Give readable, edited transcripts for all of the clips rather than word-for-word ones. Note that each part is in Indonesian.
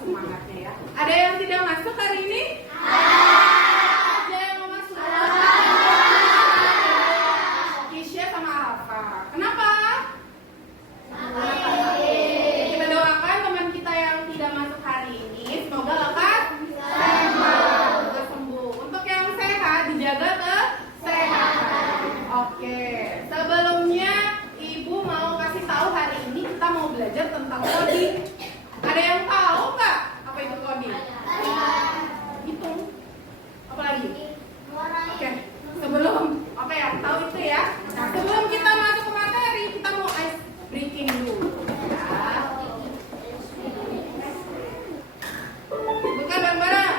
semangatnya ya. Ada yang tidak masuk hari ini? Ada yang mau masuk? Kisya sama Alfa. Kenapa? Kita doakan teman kita yang tidak masuk hari ini, semoga lekas sembuh. Untuk yang sehat, dijaga kesehatan. Oke, sebelumnya Ibu mau kasih tahu hari ini kita mau belajar tentang coding. Ada yang tahu nggak apa itu coding? Hitung. Apa lagi? Oke, oke ya, tahu itu ya. Nah, sebelum kita masuk ke materi, kita mau ice breaking dulu. Ya. Bukan bareng-bareng.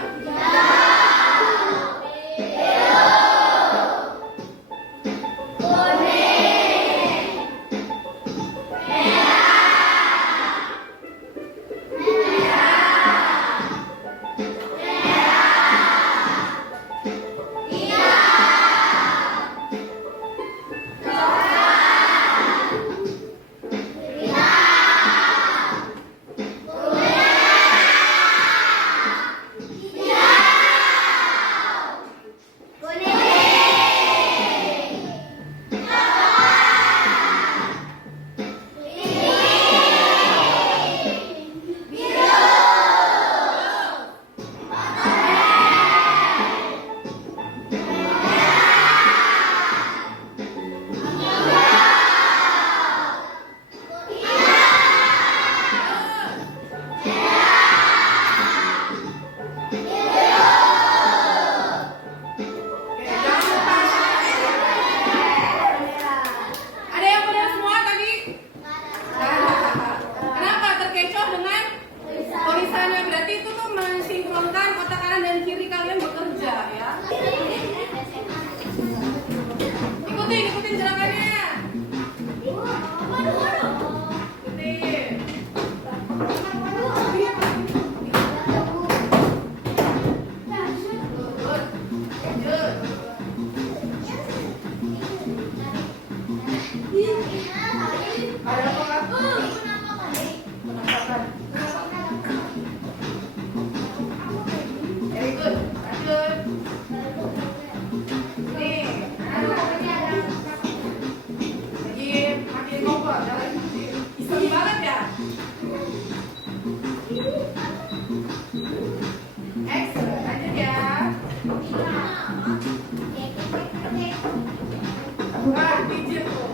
Ikutin gerakannya. Ikutin. Ada apa? Very good. Lanjut. Nih. Makin ngobrol, jalan. Iseng banget ya. Excellent, lanjut ya. Wah, pijit tuh.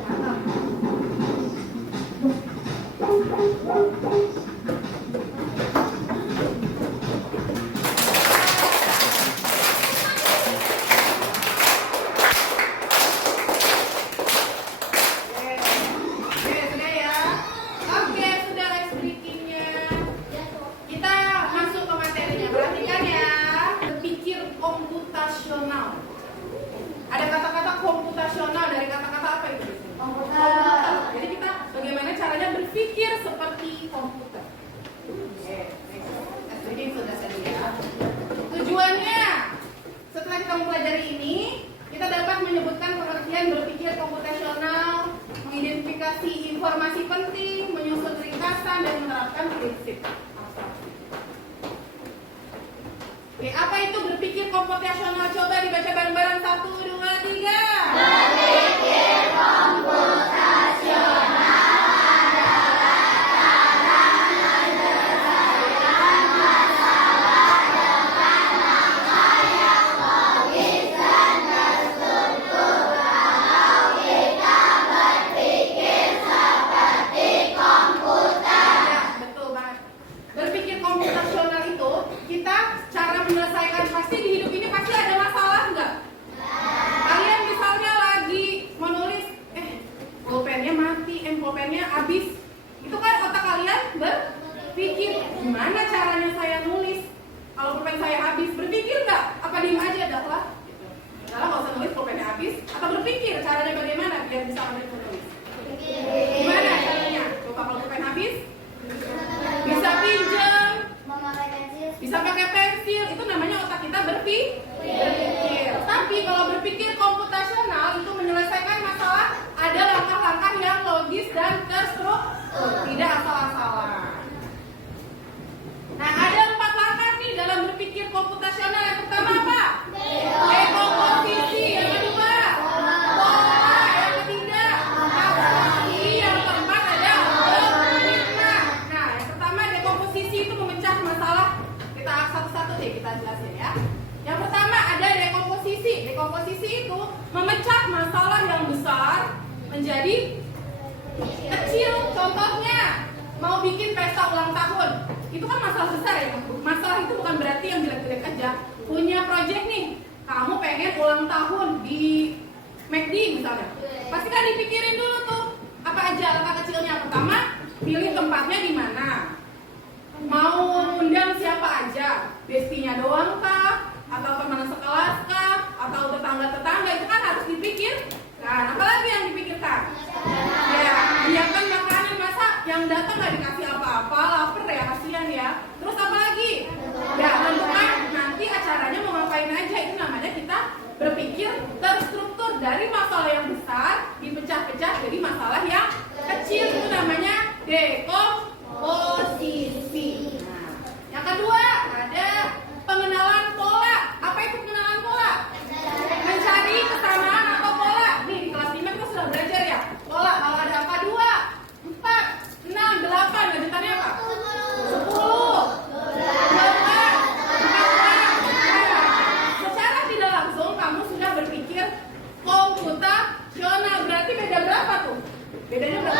Ada kata-kata komputasional, dari kata-kata apa itu? Komputer. Jadi kita bagaimana caranya berpikir seperti komputer. Jadi sudah tadi ya. Tujuannya setelah kita mempelajari ini, kita dapat menyebutkan pengertian berpikir komputasional, mengidentifikasi informasi penting, menyusun ringkasan dan menerapkan prinsip. Oke, apa itu berpikir komputasional? Coba dibaca bareng-bareng. 1, 2, 3. Berpikir komputasional adalah cara menyelesaikan masalah dengan langkah yang logis dan terstruktur. Kalau kita berpikir seperti komputer. Ya, betul banget. Berpikir komputasional itu kita cara menyelesaikan, pasti di hidup ini pasti ada masalah nggak? Kalian misalnya lagi menulis, pulpennya mati, pulpennya habis. Itu kan otak kalian berpikir, gimana caranya saya nulis? Kalau pulpen saya habis, berpikir nggak? Apa diem aja dah lah? Kalau nggak usah nulis, pulpennya habis. Atau berpikir caranya bagaimana biar bisa menulis? Gimana caranya? Coba kalau pulpen habis, bisa pinjam, bisa pakai pensil, itu namanya otak kita berpikir. Tapi kalau berpikir komputasional itu menyelesaikan masalah, ada langkah-langkah yang logis dan terstruktur, tidak asal-asalan. Nah, ada Kita satu-satu deh kita jelasin ya. Yang pertama ada dekomposisi. Dekomposisi itu memecah masalah yang besar menjadi kecil. Contohnya mau bikin pesta ulang tahun, itu kan masalah besar ya. Masalah itu bukan berarti yang jelek-jelek aja. Punya project nih, kamu pengen ulang tahun di McD misalnya, pasti kan dipikirin dulu tuh apa aja langkah kecilnya. Pertama, pilih tempatnya di mana, mau undang siapa aja, bestinya doang kah, atau teman sekelas kah, atau tetangga-tetangga, itu kan harus dipikir. Nah, apalagi yang dipikirkan? Ya, menyiapkan makanan, masa yang datang nggak dikasih apa-apa, lapar ya, kasihan ya. Terus apa lagi? Ya, tentukan nanti acaranya mau ngapain aja. Itu namanya kita berpikir terstruktur dari masalah yang besar dipecah-pecah jadi masalah yang kecil. Itu namanya dekomposisi. Nah, yang kedua ada pengenalan pola. Apa itu pengenalan pola? Mencari kesamaan atau pola. Nih di kelas 5 kita sudah belajar ya. Pola kalau ada apa? 2, 4, 6, 8. Lanjutannya apa? 10, 12, 14. Secara tidak langsung kamu sudah berpikir komputasional. Berarti beda berapa tuh? Bedanya berapa?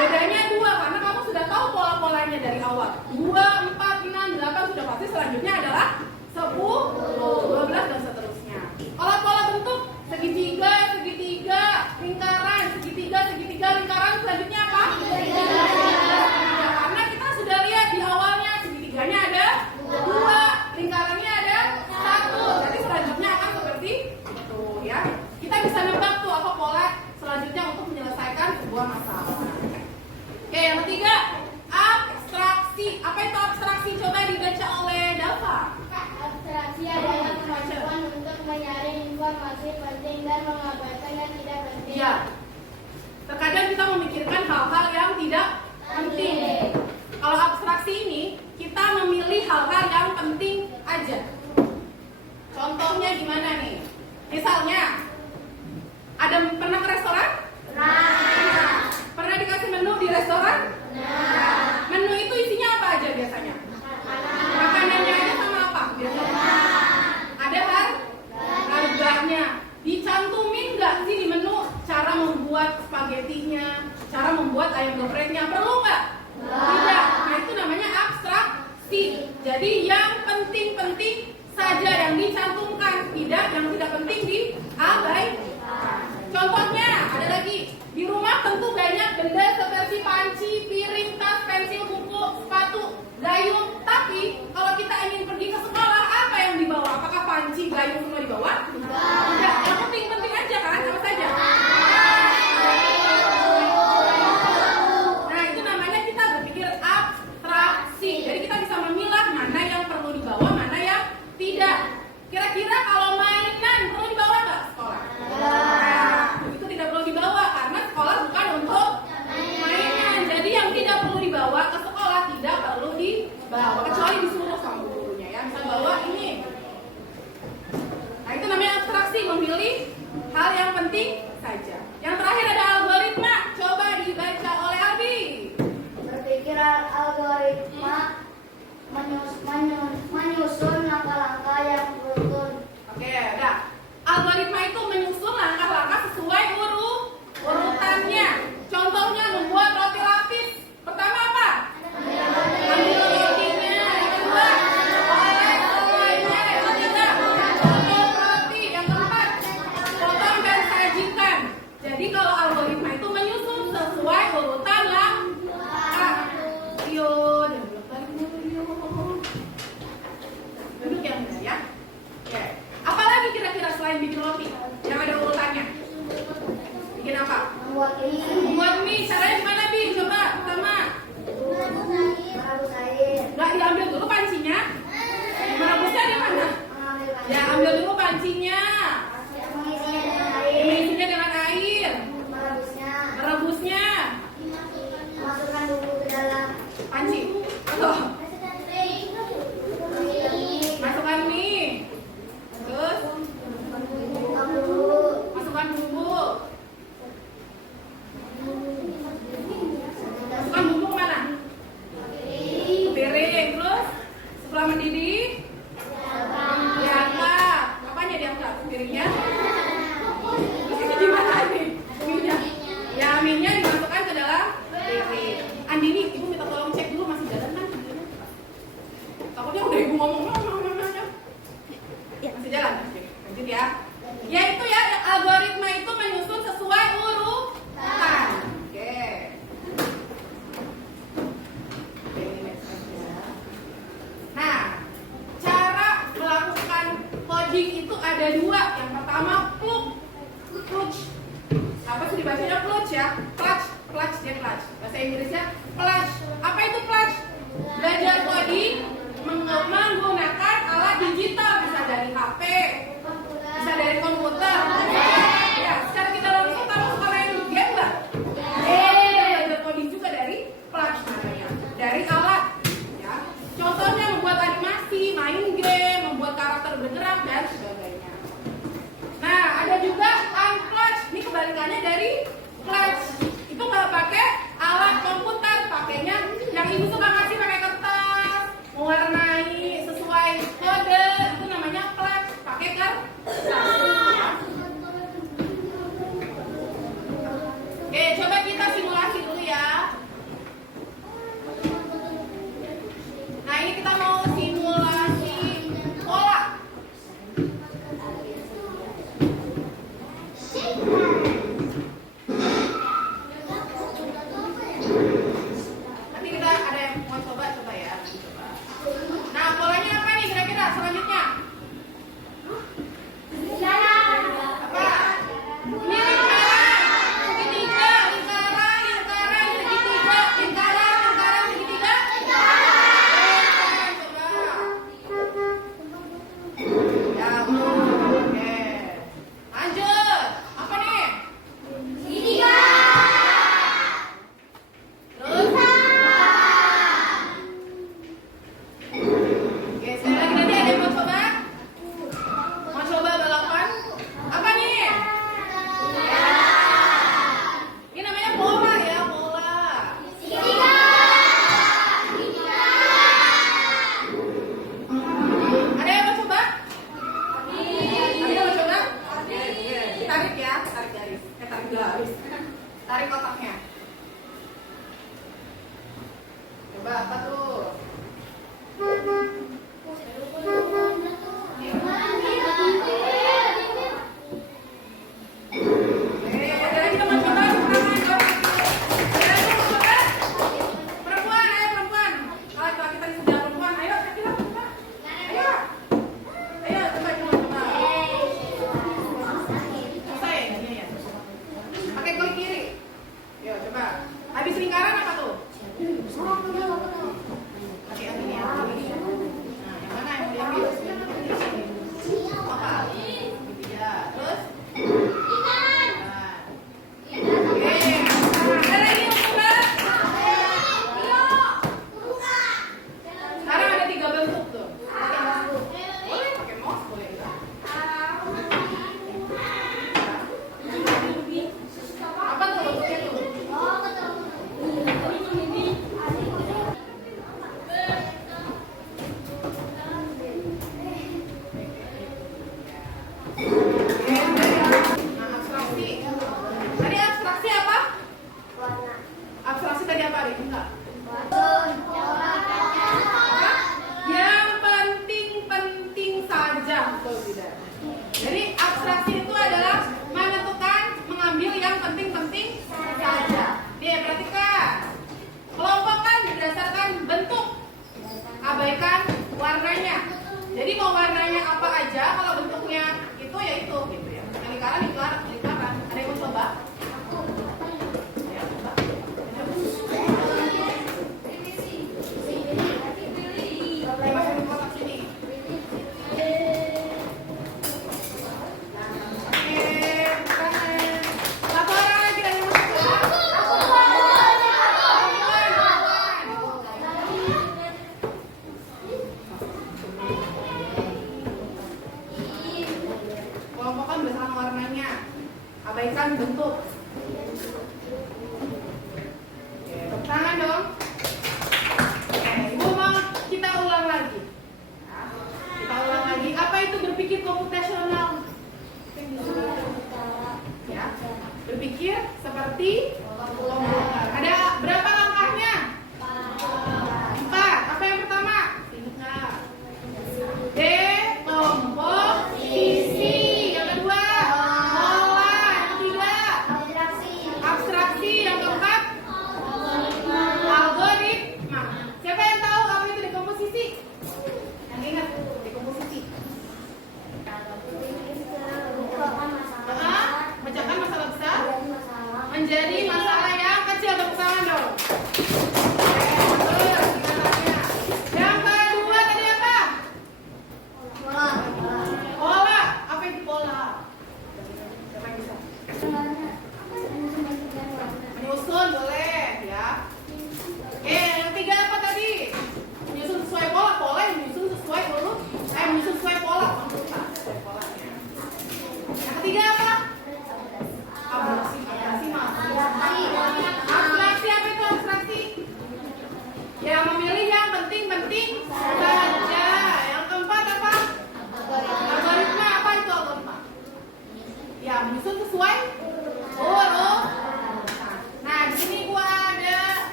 Bedanya 2 karena kamu sudah tahu pola-polanya dari awal. 2, 4, 6, 8 sudah pasti. Selanjutnya adalah 10, 12 dan seterusnya. Kalau pola bentuk segitiga, segitiga, lingkaran, segitiga, segitiga, lingkaran, selanjutnya apa? Segitiga. Karena kita sudah lihat di awalnya segitiganya ada 2, lingkarannya ada 1. Jadi selanjutnya akan seperti itu ya. Kita bisa nebak tuh apa pola selanjutnya untuk menyelesaikan sebuah masalah. Oke, yang ketiga, abstraksi. Apa itu abstraksi? Coba dibaca oleh Dava. Abstraksi adalah kemampuan untuk menyaring informasi penting dan mengabaikan yang tidak penting. Iya. Terkadang kita memikirkan hal-hal yang tidak penting. Kalau abstraksi ini, kita memilih hal-hal yang penting aja. Contohnya gimana nih? Misalnya, ada pernah ke restoran? Nah. Pernah dikasih menu di restoran? Nah. Menu itu isinya apa aja biasanya? Makanannya aja sama apa biasanya? Ada harganya. Dicantumin nggak sih di menu cara membuat spagetinya, cara membuat ayam gepreknya? Perlu nggak? Tidak. Nah itu namanya abstraksi. Jadi yang penting-penting saja yang dicantumkan, tidak yang tidak penting diabaikan. Contohnya ada lagi, di rumah tentu banyak benda seperti panci, piring, tas, pensil, buku, sepatu, gayung. Tapi kalau kita ingin pergi ke sekolah, apa yang dibawa? Apakah panci, gayung semua dibawa? Tidak. Yang penting-penting aja kan, apa saja? Nah itu namanya kita berpikir abstraksi. Jadi kita bisa memilah mana yang perlu dibawa, mana yang tidak. Kira-kira kalau mainan perlu dibawa nggak ke sekolah? Nah, itu tidak perlu dibawa karena sekolah bukan untuk mainan. Jadi yang tidak perlu dibawa ke sekolah tidak perlu dibawa kecuali disuruh sama gurunya ya. Bisa bawa ini. Nah itu namanya abstraksi, memilih hal yang penting saja. Yang terakhir ada algoritma. Coba dibaca oleh Abi. Berpikir algoritma menyusun langkah-langkah yang beruntun. Oke, udah. Algoritma itu menyusun langkah-langkah sesuai urutannya. Contohnya membuat roti lapis. Pertama apa? Ambil rotinya. Yang kedua, oles selainya. Yang ketiga, potong roti. Yang keempat, potong dan sajikan. Jadi kalau algoritma itu menyusun sesuai urutan langkah. Yo, duduk yang benar ya. Oke. Apalagi kira-kira selain bikin roti yang ada urutannya? Bikin apa? Membuat mie. Caranya gimana Bi? Coba pertama. Merebus air. Nggak diambil dulu pancinya. Merebusnya di mana? Ya ambil dulu pancinya. Mengisinya dengan air. Merebusnya. Masukkan bumbu ke dalam Panci. Atau masukkan mie. Terus masukkan bumbu. Masukkan bumbu kemana? Piring. Terus setelah Salam mendidih. Diangkat. Apanya diangkat? Piringnya? Terus ini gimana nih? Minyak. Ya, minyak dimasukkan ke dalam piring. Andini, ibu minta tolong cek dulu masih jalan kan? Takutnya udah ibu ngomong. Masih jalan? Oke, lanjut ya. Yaitu ya, algoritma itu menyusun sesuai urutan. Oke. Nah, cara melakukan coding itu ada dua. Yang pertama clutch. Apa sih dibacanya clutch ya? Clutch dia clutch. Bahasa Inggrisnya clutch. Apa itu clutch? Belajar coding menggunakan alat digital, bisa dari HP, bisa dari komputer. Ya, secara tidak langsung kamu suka main game nggak? Belajar coding juga dari clutch namanya, dari alat. Ya, contohnya membuat animasi, main game, membuat karakter bergerak dan sebagainya. Nah, ada juga unclutch. Ini kebalikannya dari clutch. Itu nggak pakai alat komputer, pakainya yang ibu suka ngasih pakai kertas, mewarnai sesuai kode, itu namanya clutch. Pakai kertas. Oke, coba kita simulasi dulu ya. Nah, ini kita mau simulasi pola. Nanti kita ada yang mau coba ya. Nah, polanya apa nih kira-kira selanjutnya? Apa? Ini lingkaran, segitiga, lingkaran, segitiga, lingkaran, segitiga. Coba. Ya, oke. Lanjut. Apa nih? Segitiga. Terus? Oke, sekali lagi nanti ada yang mau coba? Mau coba balapan? Apa nih? Ya. Ini namanya pola ya, pola. Ada yang mau coba? Ada yang mau coba? Oke, tarik ya, tarik garis. Tarik garis. Tarik kotaknya. Coba apa tuh? Ada lagi teman coba? Perempuan, ayo perempuan. Laki-laki tadi sudah perempuan. Ayo, kita coba. Ayo. Ayo, coba. Selesai ya? Pakai kaki kiri. Yuk, coba. Habis lingkaran apa tuh? Pakai yang ini ya. Nah, yang mana yang mau diambil? Apa? Ya, terus? Ada lagi yang coba? Sekarang ada 3 bentuk tuh. Boleh pakai mouse, boleh enggak? Apa tuh bentuknya tuh? Nah, abstraksi. Tadi abstraksi apa? Abstraksi tadi apa? Ada enggak? Yang penting-penting saja, betul tidak? Jadi abstraksi itu adalah mengambil yang penting-penting saja. Dia perhatikan. Kelompokkan berdasarkan bentuk, abaikan warnanya. Jadi mau warnanya apa aja, kalau bentuknya itu ya itu, gitu ya. Lingkaran. Ada yang mau coba? Ayo, coba. Masukin kotak sini. Satu orang lagi ada yang mau coba? Kelompokkan berdasarkan warnanya, abaikan bentuk. Oke, tepuk tangan dong. Oke, ibu mau kita ulang lagi.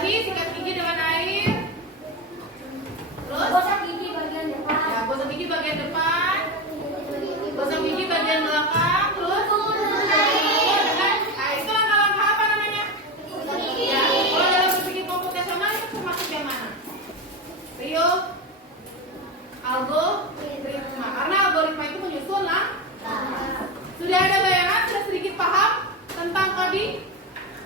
Tambahi sikat gigi dengan air. Terus Gosok gigi bagian depan. ya, gosok gigi bagian depan, gosok gigi bagian belakang, terus nah, itu langkah-langkah apa namanya? Ya, kalau dalam berpikir komputasional itu termasuk yang mana? Rio, algoritma. Karena algoritma itu menyusun lah. Sudah ada bayangan, sudah sedikit paham tentang coding?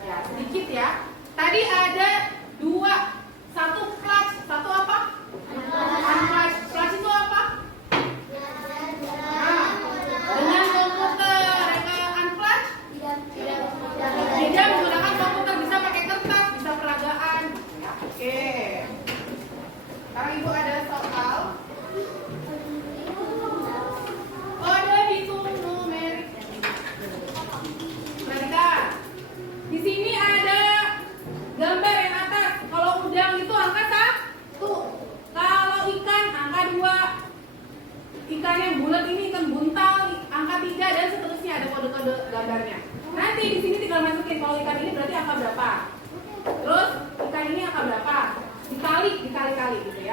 Ya, sedikit ya. Tadi ada dua, satu clutch, satu apa? Unclutch. Clutch itu apa? Nah, dengan komputer yang kayak unclutch, tidak menggunakan komputer, bisa pakai kertas, bisa peragaan. Ya, oke. Sekarang ibu ada soal. Kode hitung numerik. Perhatikan. Di sini ada gambar yang atas. Kalau udang itu angka 1. Kalau ikan angka 2. Ikan yang bulat ini ikan buntal angka 3 dan seterusnya, ada kode-kode gambarnya. Nanti di sini tinggal masukin kalau ikan ini berarti angka berapa. Terus ikan ini angka berapa. Dikali gitu ya.